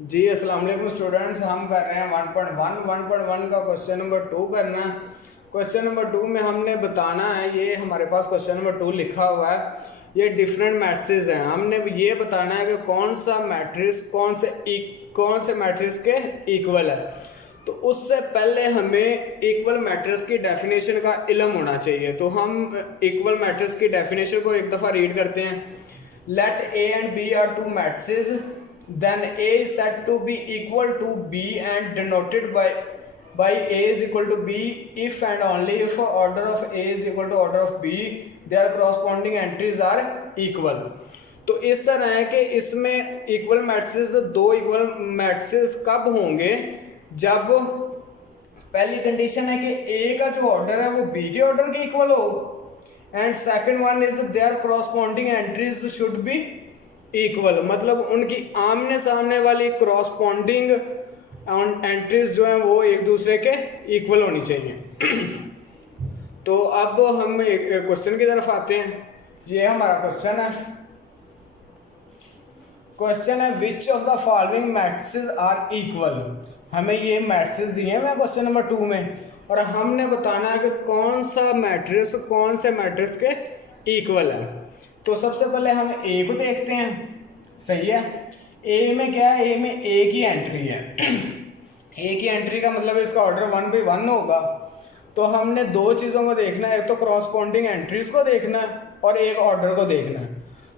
जी अस्सलाम वालेकुम स्टूडेंट्स, हम कर रहे हैं 1.1 का क्वेश्चन नंबर 2 करना। क्वेश्चन नंबर 2 में हमने बताना है, ये हमारे पास क्वेश्चन नंबर 2 लिखा हुआ है, ये डिफरेंट मैट्रिक्स हैं। हमने ये बताना है कि कौन सा मैट्रिक्स कौन से मैट्रिक्स के इक्वल है। तो उससे पहले हमें इक्वल मैट्रिक्स की डेफिनेशन का इल्म होना चाहिए। तो हम इक्वल मैट्रिक्स की डेफिनेशन को एक दफ़ा रीड करते हैं। Let A and B are two matrix, then A is said to be equal to B and denoted by A is equal to B if and only if order of A is equal to order of B, their corresponding entries are equal। तो इस तरह है कि इसमें equal matrix, दो equal matrix कब होंगे? जब पहली कंडीशन है कि A का जो ऑर्डर है वो B के ऑर्डर के इक्वल हो, and second one is their corresponding entries should be equal, मतलब उनकी आमने सामने वाली क्रॉसपॉन्डिंग एंट्रीज जो हैं वो एक दूसरे के इक्वल होनी चाहिए। तो अब हम एक क्वेश्चन की तरफ आते हैं। ये हमारा क्वेश्चन है। क्वेश्चन है which of the following matrices are equal. हमें ये मैट्रिसेस दिए हैं क्वेश्चन नंबर 2 में, और हमने बताना है कि कौन सा मैट्रिक्स कौन से मैट्रिक्स के इक्वल है। तो सबसे पहले हम ए को देखते हैं, सही है। ए में क्या है? ए में ए की एंट्री है। ए की एंट्री का मतलब इसका ऑर्डर 1/1 होगा। तो हमने दो चीज़ों को देखना है, एक तो क्रॉसपॉन्डिंग एंट्रीज को देखना है और एक ऑर्डर को देखना है।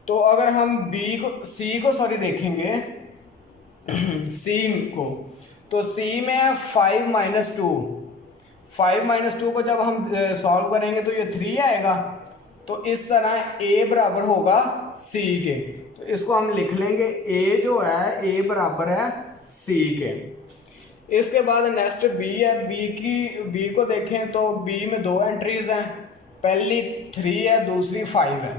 तो अगर हम सी को देखेंगे सी को, तो सी में है 5 - 2। 5 - 2 को जब हम सॉल्व करेंगे तो ये 3 आएगा। तो इस तरह A बराबर होगा C के। तो इसको हम लिख लेंगे, A जो है A बराबर है C के। इसके बाद नेक्स्ट B है। B को देखें तो B में दो एंट्रीज हैं, पहली 3 है, दूसरी 5 है।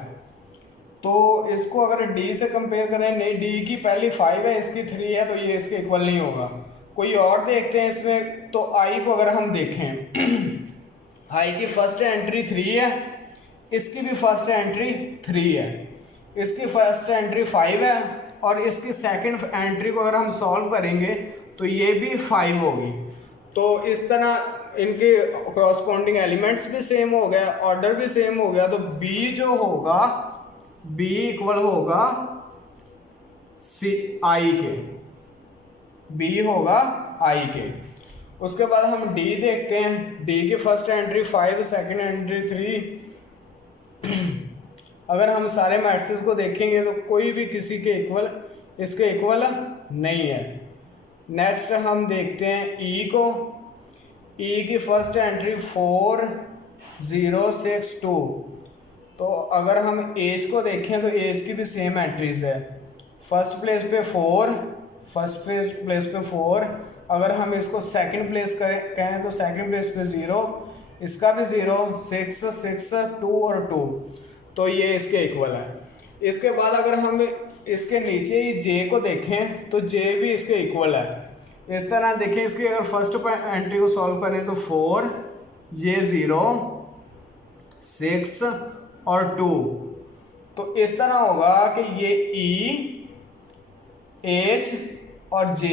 तो इसको अगर D से कंपेयर करें, नहीं, D की पहली 5 है, इसकी 3 है, तो ये इसके इक्वल नहीं होगा। कोई और देखते हैं इसमें। तो I को अगर हम देखें I की फर्स्ट एंट्री 3 है, इसकी भी फर्स्ट एंट्री 3 है, इसकी फर्स्ट एंट्री 5 है, और इसकी सेकंड एंट्री को अगर हम सॉल्व करेंगे तो ये भी 5 होगी। तो इस तरह इनके क्रॉसपॉन्डिंग एलिमेंट्स भी सेम हो गया, ऑर्डर भी सेम हो गया। तो B जो होगा, B इक्वल होगा I के, B होगा I के। उसके बाद हम D देखते हैं। D की फर्स्ट एंट्री 5, सेकंड एंट्री 3। अगर हम सारे मैट्रिक्स को देखेंगे तो कोई भी किसी के इक्वल इसके इक्वल नहीं है। नेक्स्ट हम देखते हैं E को। E की फर्स्ट एंट्री 4, 0, 6, 2। तो अगर हम एज को देखें तो एज की भी सेम एंट्रीज है। फर्स्ट प्लेस पे 4। अगर हम इसको सेकंड प्लेस कहें तो सेकंड प्लेस पे 0, इसका भी 0, 6, 6, 2 और 2। तो ये इसके इक्वल है। इसके बाद अगर हम इसके नीचे ही J को देखें तो J भी इसके इक्वल है। इस तरह देखें, इसकी अगर फर्स्ट एंट्री को सॉल्व करें तो 4, ये 0, 6 और 2। तो इस तरह होगा कि ये E, H और J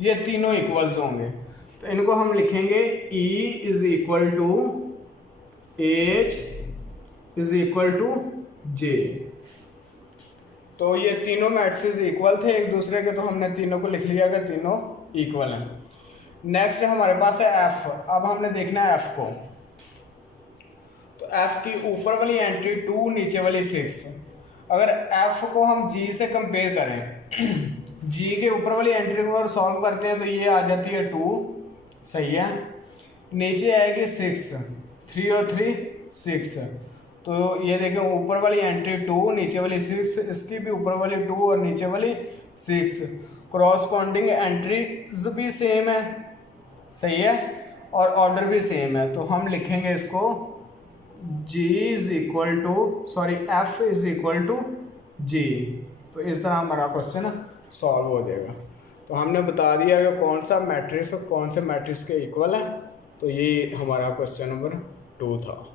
ये तीनों इक्वल्स होंगे। तो इनको हम लिखेंगे E is equal to H is equal to J। तो ये तीनों मैट्रिक्स इक्वल थे एक दूसरे के, तो हमने तीनों को लिख लिया कि तीनों इक्वल हैं। नेक्स्ट हमारे पास है F। अब हमने देखना है F को। तो F की ऊपर वाली एंट्री 2, नीचे वाली 6। अगर F को हम G से कंपेयर करें, G के ऊपर वाली एंट्री को अगर सॉल्व करते हैं तो ये आ जाती है 2, सही है। नीचे आएगी 6, 3 और 3 6। तो ये देखें, ऊपर वाली एंट्री 2, नीचे वाली 6, इसकी भी ऊपर वाली 2 और नीचे वाली 6। क्रॉसपॉन्डिंग एंट्रीज भी सेम है, सही है, और ऑर्डर भी सेम है। तो हम लिखेंगे इसको F is equal to G। तो इस तरह हमारा क्वेश्चन सॉल्व हो जाएगा। तो हमने बता दिया कि कौन सा मैट्रिक्स और कौन से मैट्रिक्स के इक्वल है। तो ये हमारा क्वेश्चन नंबर 2 था।